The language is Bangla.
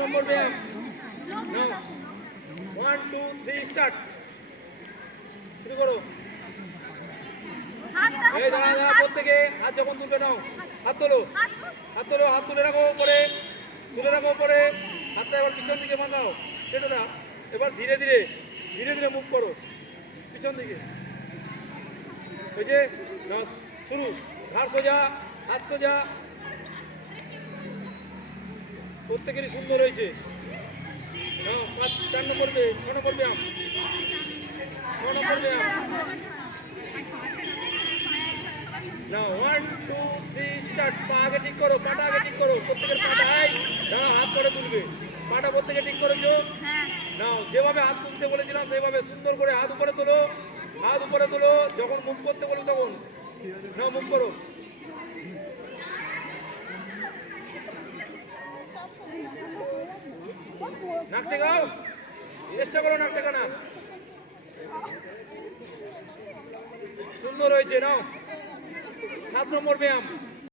নম্বর ব্যায়াম। নাও 1 2 3 স্টার্ট। শুরু করো। এই দাঁড়া প্রত্যেকে হাত যখন তুলবে নাও, হাত তোলো, হাত তোলো, হাত তুলে রাখো উপরে, তুলে রাখো উপরে, হাতটা এবার পিছন দিকে বাঁধাও, কেটে না। এবার ধীরে ধীরে ধীরে ধীরে মুভ করো পিছন দিকে। এই যে শুরু, ঘাড় সোজা, হাত সোজা, প্রত্যেকেরই সুন্দর হয়েছে। 4 নম্বর 6 নম্বর ব্যায়াম, 6 নম্বর ব্যায়াম। নাও 1 2 3 স্টার্ট। পা আগে ঠিক করো, পাটা আগে ঠিক করো, প্রত্যেকের পাটা হাত করে তুলবে, পাটা প্রত্যেকে ঠিক করেছো। নাও যেভাবে হাত তুলতে বলেছিলাম সেইভাবে সুন্দর করে হাত উপরে তোলো, হাত উপরে তোলো। যখন মুভ করতে বলবো তখন নাও মুভ করো। নাক টেকাও, চেষ্টা করো নাক টেকা না। সুন্দর হয়েছে। নাও 7 নম্বর ব্যায়াম।